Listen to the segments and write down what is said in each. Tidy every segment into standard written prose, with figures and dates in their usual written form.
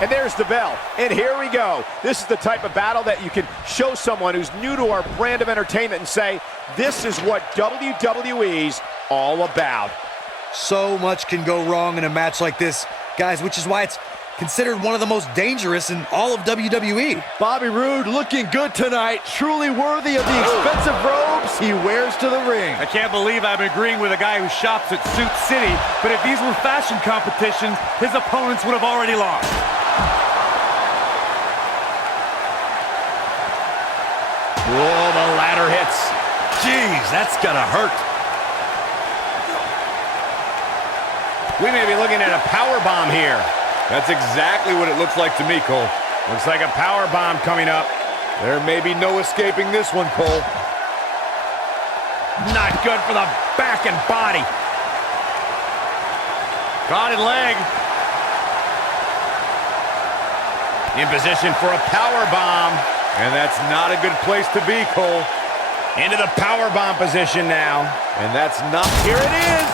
And there's the bell, and here we go. This is the type of battle that you can show someone who's new to our brand of entertainment and say, this is what WWE's all about. So much can go wrong in a match like this, guys, which is why it's considered one of the most dangerous in all of WWE. Bobby Roode looking good tonight, truly worthy of the expensive robes he wears to the ring. I can't believe I'm agreeing with a guy who shops at Suit City, but if these were fashion competitions, his opponents would have already lost. Whoa, the ladder hits. Jeez, that's gotta hurt. We may be looking at a power bomb here. That's exactly what it looks like to me, Cole. Looks like a power bomb coming up. There may be no escaping this one, Cole. Not good for the back and body. Crowded leg. In position for a power bomb. And that's not a good place to be, Cole. Into the power bomb position now. And that's not... Here it is.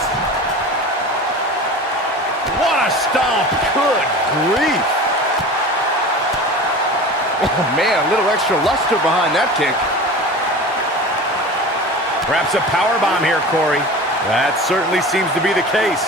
What a stomp. Good grief. Oh, man, a little extra luster behind that kick. Perhaps a power bomb here, Corey. That certainly seems to be the case.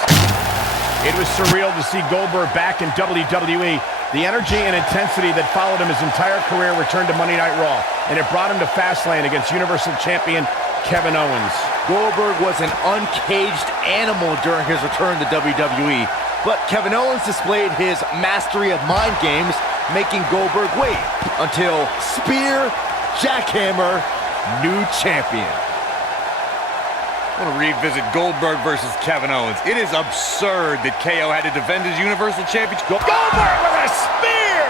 It was surreal to see Goldberg back in WWE. The energy and intensity that followed him his entire career returned to Monday Night Raw, and it brought him to Fastlane against Universal Champion Kevin Owens. Goldberg was an uncaged animal during his return to WWE, but Kevin Owens displayed his mastery of mind games, making Goldberg wait until spear, jackhammer, new champion. I want to revisit Goldberg versus Kevin Owens. It is absurd that KO had to defend his Universal Championship. Goldberg with a spear!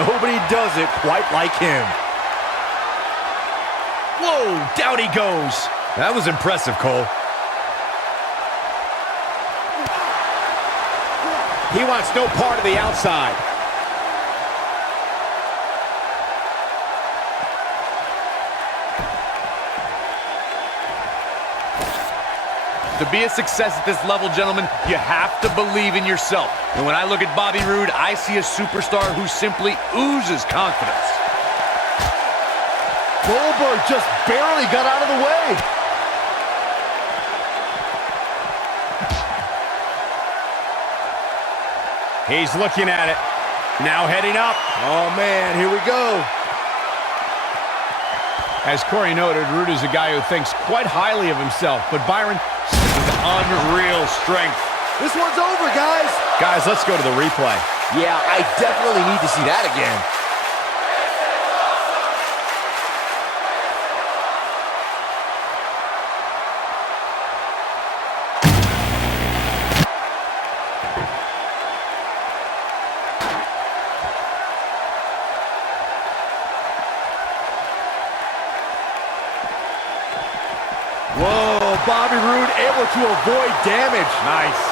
Nobody does it quite like him. Whoa, down he goes. That was impressive, Cole. He wants no part of the outside. To be a success at this level, gentlemen, you have to believe in yourself. And when I look at Bobby Roode, I see a superstar who simply oozes confidence. Goldberg just barely got out of the way. He's looking at it. Now heading up. Oh, man, here we go. As Corey noted, Roode is a guy who thinks quite highly of himself. But Byron, Unreal strength. This one's over, guys. Guys, let's go to the replay. Yeah, I definitely need to see that again. Whoa, Bobby Roode able to avoid damage. Nice.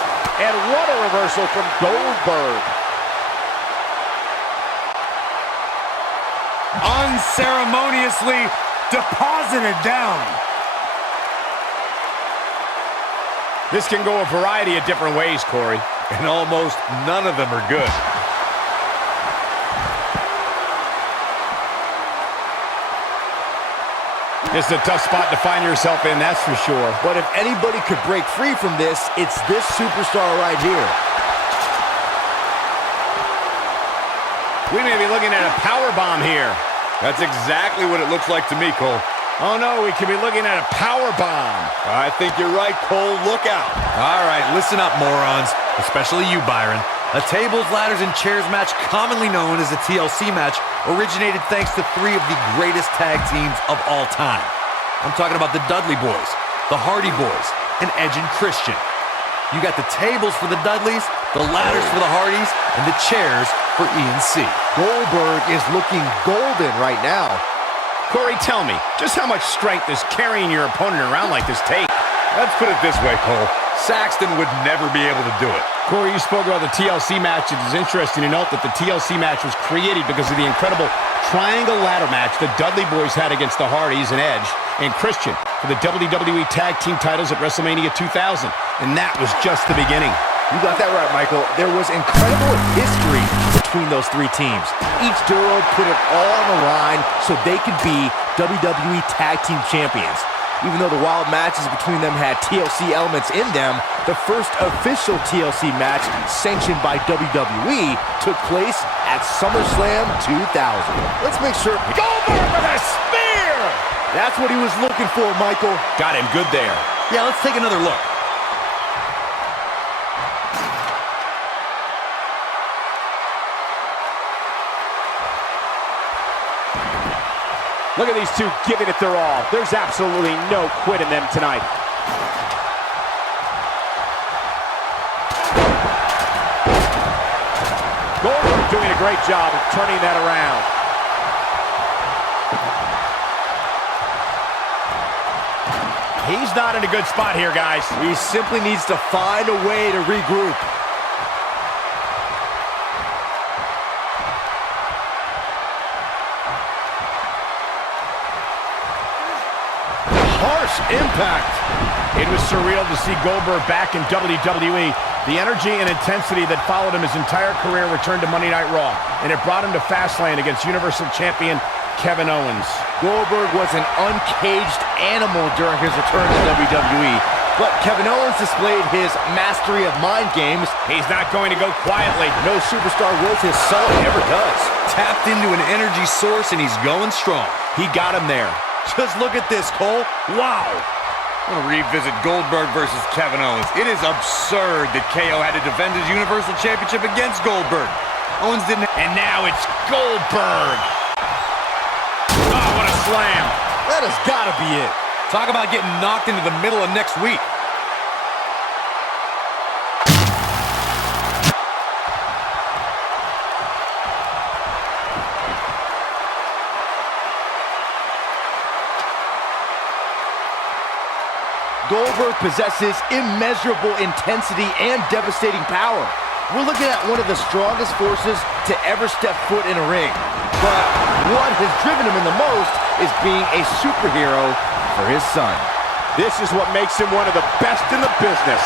And what a reversal from Goldberg. Unceremoniously deposited down. This can go a variety of different ways, Corey. And almost none of them are good. This is a tough spot to find yourself in, that's for sure. But if anybody could break free from this, it's this superstar right here. We may be looking at a power bomb here. That's exactly what it looks like to me, Cole. Oh no, we could be looking at a power bomb. I think you're right, Cole. Look out. All right, listen up, morons. Especially you, Byron. A tables, ladders, and chairs match, commonly known as a TLC match, originated thanks to three of the greatest tag teams of all time. I'm talking about the Dudley Boys, the Hardy Boys, and Edge and Christian. You got the tables for the Dudleys, the ladders for the Hardys, and the chairs for E&C. Goldberg is looking golden right now. Corey, tell me, just how much strength does carrying your opponent around like this take? Let's put it this way, Cole. Saxton would never be able to do it. Corey, you spoke about the TLC match. It is interesting to note that the TLC match was created because of the incredible triangle ladder match the Dudley Boys had against the Hardys and Edge and Christian for the WWE Tag Team titles at WrestleMania 2000. And that was just the beginning. You got that right, Michael. There was incredible history between those three teams. Each duo put it all on the line so they could be WWE Tag Team Champions. Even though the wild matches between them had TLC elements in them, the first official TLC match sanctioned by WWE took place at SummerSlam 2000. Let's make sure. Goldberg with a spear! That's what he was looking for, Michael. Got him good there. Yeah, let's take another look. Look at these two giving it their all. There's absolutely no quit in them tonight. Goldberg doing a great job of turning that around. He's not in a good spot here, guys. He simply needs to find a way to regroup. Impact. It was surreal to see Goldberg back in WWE. The energy and intensity that followed him his entire career returned to Monday Night Raw, and it brought him to Fastlane against Universal Champion Kevin Owens. Goldberg was an uncaged animal during his return to WWE, but Kevin Owens displayed his mastery of mind games. He's not going to go quietly. No superstar worth his salt ever does. Tapped into an energy source, and he's going strong. He got him there. Just look at this, Cole. Wow. I want to revisit Goldberg versus Kevin Owens. It is absurd that KO had to defend his Universal Championship against Goldberg. Owens didn't. And now it's Goldberg. Oh, what a slam. That has got to be it. Talk about getting knocked into the middle of next week. Goldberg possesses immeasurable intensity and devastating power. We're looking at one of the strongest forces to ever step foot in a ring. But what has driven him in the most is being a superhero for his son. This is what makes him one of the best in the business.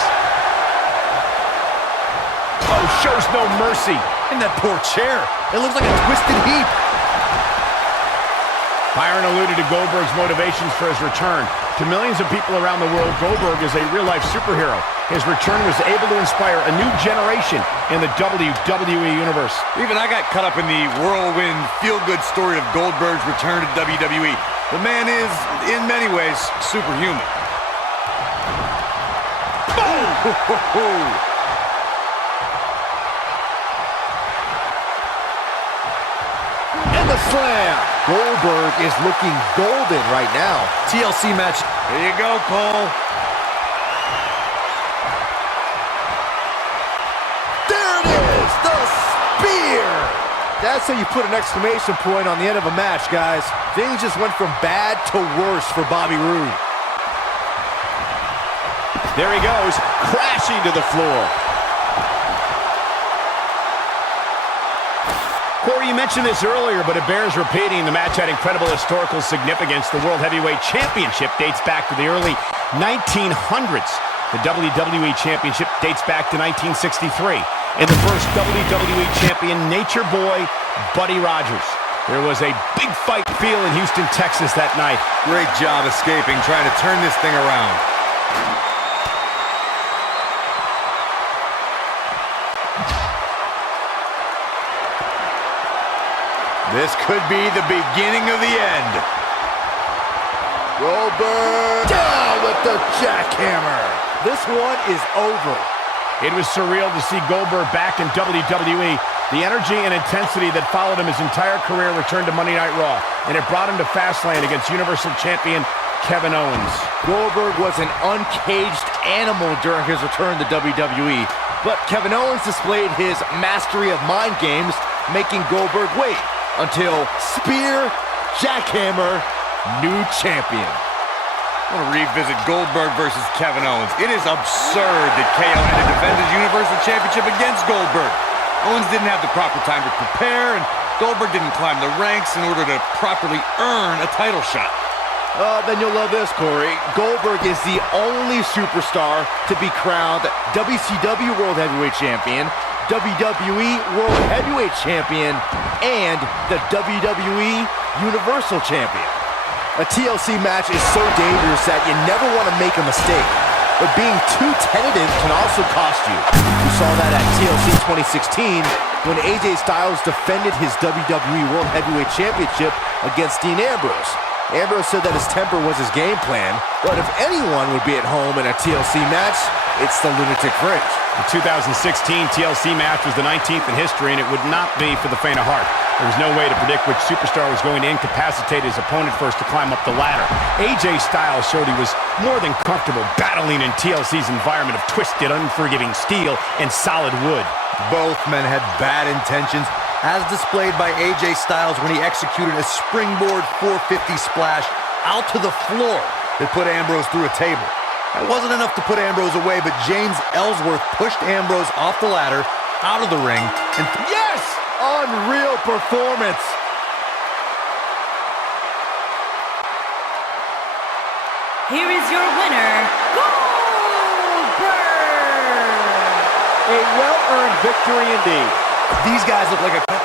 Oh, shows no mercy. In that poor chair. It looks like a twisted heap. Byron alluded to Goldberg's motivations for his return. To millions of people around the world, Goldberg is a real-life superhero. His return was able to inspire a new generation in the WWE Universe. Even I got caught up in the whirlwind, feel-good story of Goldberg's return to WWE. The man is, in many ways, superhuman. Boom! And the slam. Goldberg is looking golden right now. TLC match. There you go, Cole. There it is, the spear. That's how you put an exclamation point on the end of a match, guys. Things just went from bad to worse for Bobby Roode. There he goes, crashing to the floor. Corey, you mentioned this earlier, but it bears repeating. The match had incredible historical significance. The World Heavyweight Championship dates back to the early 1900s. The WWE Championship dates back to 1963. And the first WWE Champion, Nature Boy, Buddy Rogers. There was a big fight feel in Houston, Texas that night. Great job escaping, trying to turn this thing around. This could be the beginning of the end. Goldberg down with the jackhammer. This one is over. It was surreal to see Goldberg back in WWE. The energy and intensity that followed him his entire career returned to Monday Night Raw, and it brought him to Fastlane against Universal Champion Kevin Owens. Goldberg was an uncaged animal during his return to WWE, but Kevin Owens displayed his mastery of mind games, making Goldberg wait until spear, jackhammer, new champion. I want to revisit Goldberg versus Kevin Owens. It is absurd that KO had to defend his Universal Championship against Goldberg. Owens didn't have the proper time to prepare, and Goldberg didn't climb the ranks in order to properly earn a title shot. Then you'll love this, Corey. Goldberg is the only superstar to be crowned WCW World Heavyweight Champion, WWE World Heavyweight Champion, and the WWE Universal Champion. A TLC match is so dangerous that you never want to make a mistake, but being too tentative can also cost you. We saw that at TLC 2016 when AJ Styles defended his WWE World Heavyweight Championship against Dean Ambrose. Ambrose said that his temper was his game plan, but if anyone would be at home in a TLC match, it's the Lunatic Fringe. The 2016 TLC match was the 19th in history, and it would not be for the faint of heart. There was no way to predict which superstar was going to incapacitate his opponent first to climb up the ladder. AJ Styles showed he was more than comfortable battling in TLC's environment of twisted, unforgiving steel and solid wood. Both men had bad intentions, as displayed by AJ Styles when he executed a springboard 450 splash out to the floor that put Ambrose through a table. That wasn't enough to put Ambrose away, but James Ellsworth pushed Ambrose off the ladder, out of the ring, and Yes! Unreal performance. Here is your winner, Goldberg! A well-earned victory indeed. these guys look like a